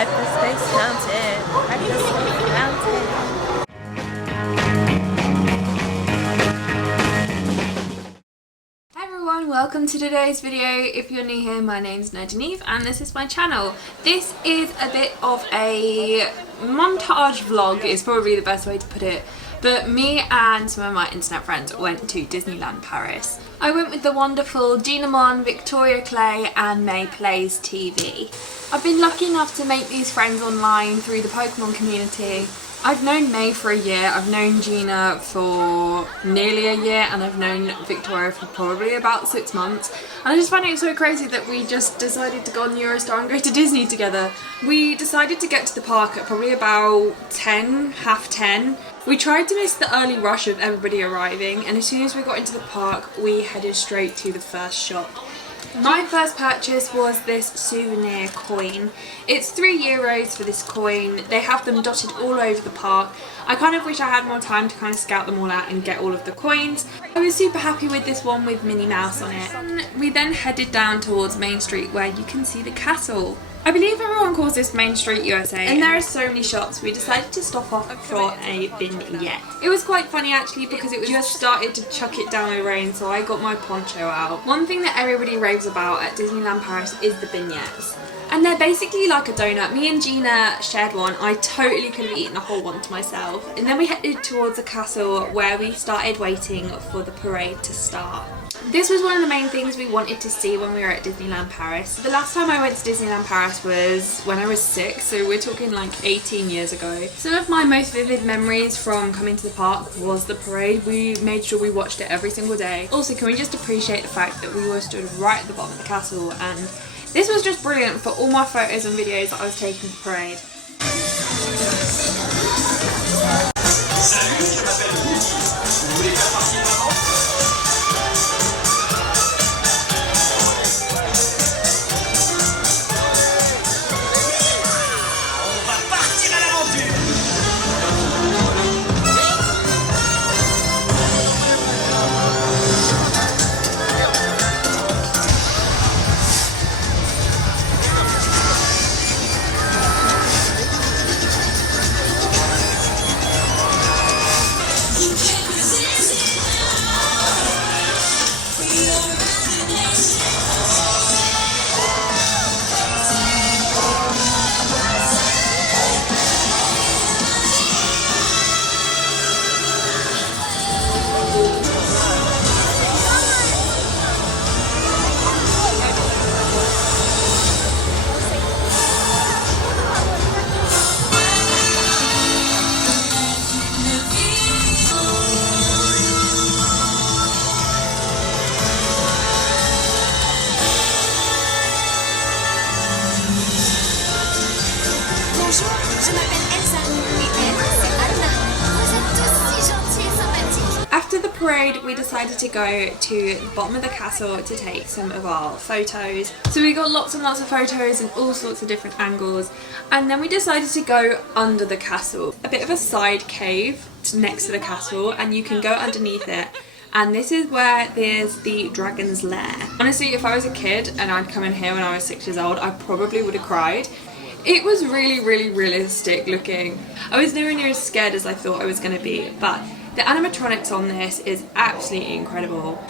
Hyperspace Mountain. Hyperspace Mountain. Hi everyone, welcome to today's video. If you're new here, my name's Genevieve and this is my channel. This is a bit of a montage vlog, is probably the best way to put it. But me and some of my internet friends went to Disneyland Paris. I went with the wonderful Gina Mon, Victoria Clay and May Plays TV. I've been lucky enough to make these friends online through the Pokemon community. I've known May for a year, I've known Gina for nearly a year, and I've known Victoria for probably about 6 months. And I just find it so crazy that we just decided to go on Eurostar and go to Disney together. We decided to get to the park at probably about 10, half 10. We tried to miss the early rush of everybody arriving, and as soon as we got into the park, we headed straight to the first shop. My first purchase was this souvenir coin. It's €3 for this coin. They have them dotted all over the park. I kind of wish I had more time to kind of scout them all out and get all of the coins. I was super happy with this one with Minnie Mouse on it. We then headed down towards Main Street where you can see the castle. I believe everyone calls this Main Street USA, and there are so many shops. We decided to stop off for a vignette. It was quite funny actually because it was just started to chuck it down with rain, so I got my poncho out. One thing that everybody raves about at Disneyland Paris is the vignettes. And they're basically like a donut. Me and Gina shared one. I totally could have eaten a whole one to myself. And then we headed towards the castle where we started waiting for the parade to start. This was one of the main things we wanted to see when we were at Disneyland Paris. The last time I went to Disneyland Paris was when I was 6, so we're talking like 18 years ago. Some of my most vivid memories from coming to the park was the parade. We made sure we watched it every single day. Also, can we just appreciate the fact that we were stood right at the bottom of the castle, and this was just brilliant for all my photos and videos that I was taking of the parade. After the parade, we decided to go to the bottom of the castle to take some of our photos. So we got lots and lots of photos in all sorts of different angles, and then we decided to go under the castle. A bit of a side cave next to the castle, and you can go underneath it. And this is where there's the dragon's lair. Honestly, if I was a kid and I'd come in here when I was 6 years old, I probably would have cried. It was really, really realistic looking. I was nowhere near as scared as I thought I was going to be, but the animatronics on this is absolutely incredible.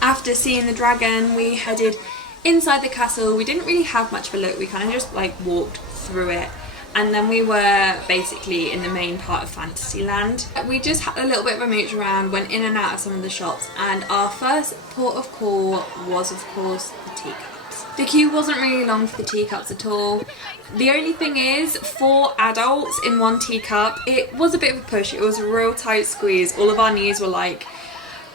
After seeing the dragon, we headed inside the castle. We didn't really have much of a look, we kind of just like walked through it. And then we were basically in the main part of Fantasyland. We just had a little bit of a mooch around, went in and out of some of the shops, and our first port of call was of course the teacups. The queue wasn't really long for the teacups at all. The only thing is, 4 adults in 1 teacup, it was a bit of a push. It was a real tight squeeze. All of our knees were like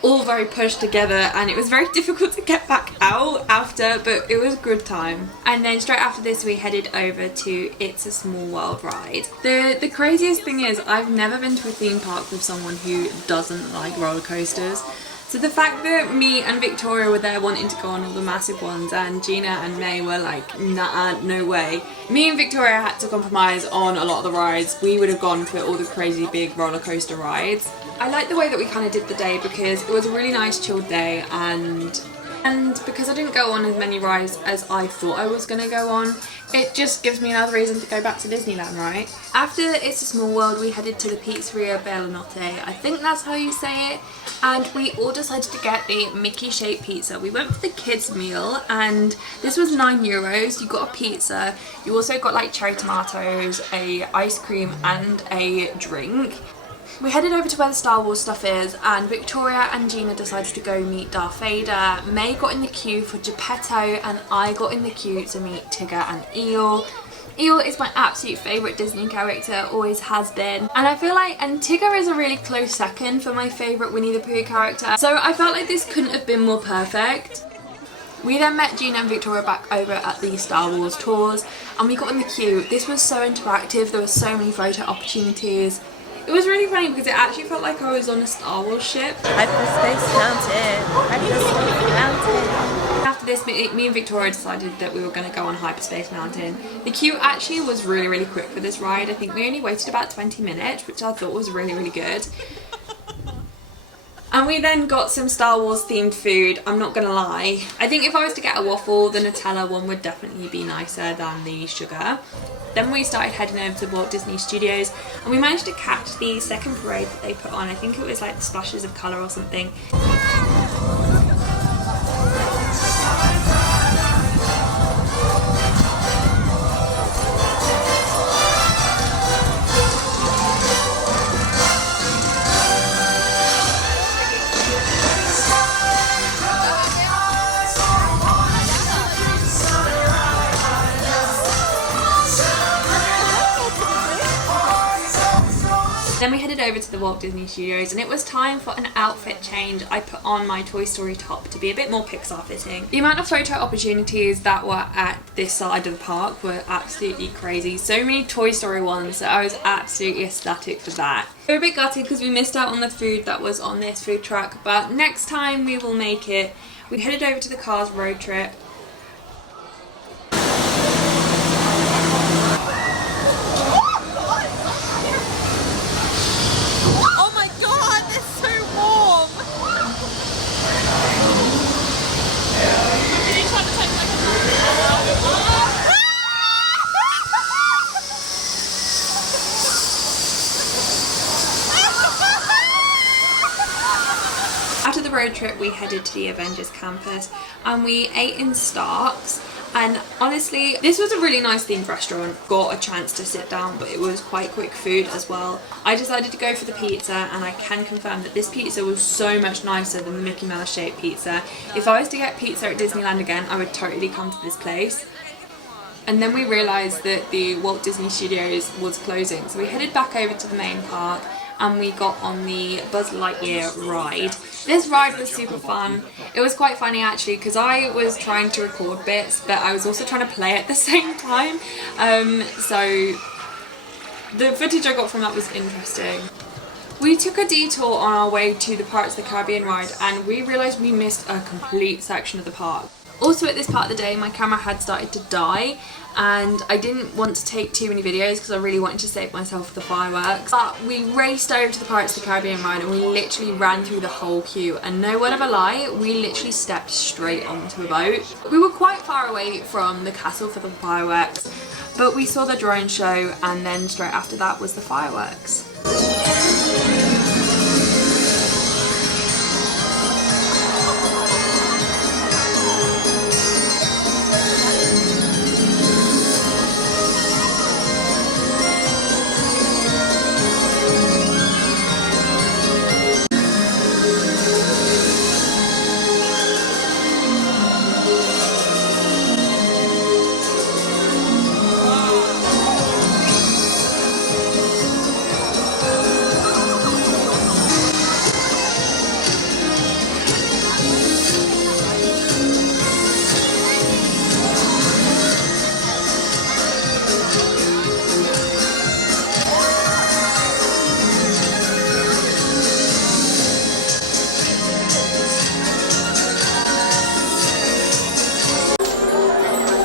all very pushed together, and it was very difficult to get back out after, but it was a good time. And then straight after this we headed over to It's a Small World ride. The craziest thing is I've never been to a theme park with someone who doesn't like roller coasters. So the fact that me and Victoria were there wanting to go on all the massive ones, and Gina and May were like, nah, no way. Me and Victoria had to compromise on a lot of the rides. We would have gone for all the crazy big roller coaster rides. I like the way that we kind of did the day because it was a really nice chilled day, and And because I didn't go on as many rides as I thought I was going to go on, it just gives me another reason to go back to Disneyland, right? After It's a Small World, we headed to the pizzeria Bella Notte, I think that's how you say it, and we all decided to get the Mickey shaped pizza. We went for the kids meal and this was €9. You got a pizza, you also got like cherry tomatoes, a ice cream and a drink. We headed over to where the Star Wars stuff is, and Victoria and Gina decided to go meet Darth Vader. May got in the queue for Geppetto and I got in the queue to meet Tigger and Eel. Eel is my absolute favourite Disney character, always has been. And I feel like, and Tigger is a really close second for my favourite Winnie the Pooh character. So I felt like this couldn't have been more perfect. We then met Gina and Victoria back over at the Star Wars tours and we got in the queue. This was so interactive, there were so many photo opportunities. It was really funny because it actually felt like I was on a Star Wars ship. Hyperspace Mountain. Hyperspace Mountain. After this, me and Victoria decided that we were going to go on Hyperspace Mountain. The queue actually was really quick for this ride. I think we only waited about 20 minutes, which I thought was really good. And we then got some Star Wars themed food, I'm not gonna lie. I think if I was to get a waffle, the Nutella one would definitely be nicer than the sugar. Then we started heading over to Walt Disney Studios and we managed to catch the second parade that they put on. I think it was like the Splashes of Colour or something. Then we headed over to the Walt Disney Studios and it was time for an outfit change. I put on my Toy Story top to be a bit more Pixar fitting. The amount of photo opportunities that were at this side of the park were absolutely crazy. So many Toy Story ones, so I was absolutely ecstatic for that. We were a bit gutted because we missed out on the food that was on this food truck, but next time we will make it. We headed over to the Cars road trip. After the road trip we headed to the Avengers campus and we ate in Starks, and honestly this was a really nice themed restaurant. Got a chance to sit down but it was quite quick food as well. I decided to go for the pizza and I can confirm that this pizza was so much nicer than the Mickey Mouse shaped pizza. If I was to get pizza at Disneyland again I would totally come to this place. And then we realised that the Walt Disney Studios was closing, so we headed back over to the main park and we got on the Buzz Lightyear ride. This ride was super fun. It was quite funny actually because I was trying to record bits but I was also trying to play at the same time. So the footage I got from that was interesting. We took a detour on our way to the Pirates of the Caribbean ride and we realised we missed a complete section of the park. Also at this part of the day my camera had started to die and I didn't want to take too many videos because I really wanted to save myself for the fireworks. But we raced over to the Pirates of the Caribbean ride and we literally ran through the whole queue, and no word of a lie, we literally stepped straight onto a boat. We were quite far away from the castle for the fireworks, but we saw the drone show and then straight after that was the fireworks.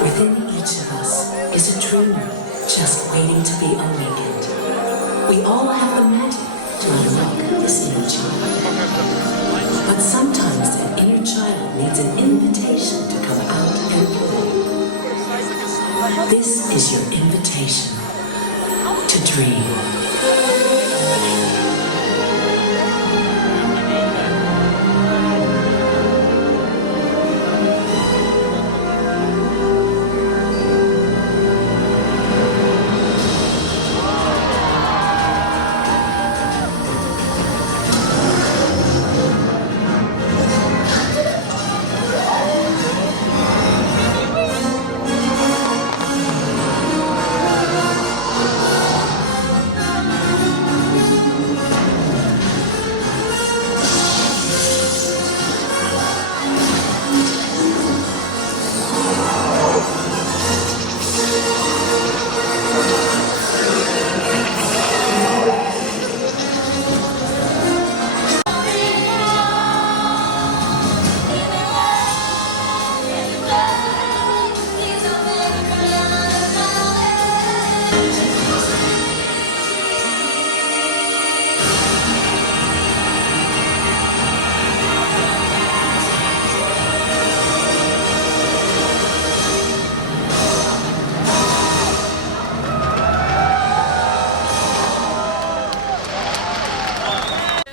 Within each of us is a dreamer just waiting to be awakened. We all have the magic to unlock this new child. But sometimes an inner child needs an invitation to come out and play. This is your invitation to dream.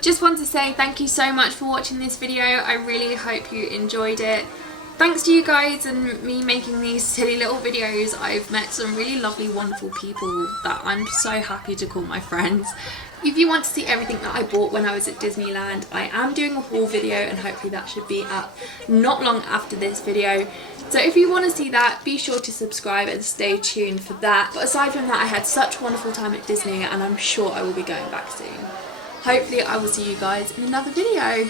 Just want to say thank you so much for watching this video. I really hope you enjoyed it. Thanks to you guys and me making these silly little videos, I've met some really lovely, wonderful people that I'm so happy to call my friends. If you want to see everything that I bought when I was at Disneyland, I am doing a haul video and hopefully that should be up not long after this video. So if you want to see that, be sure to subscribe and stay tuned for that. But aside from that, I had such a wonderful time at Disney and I'm sure I will be going back soon. Hopefully I will see you guys in another video.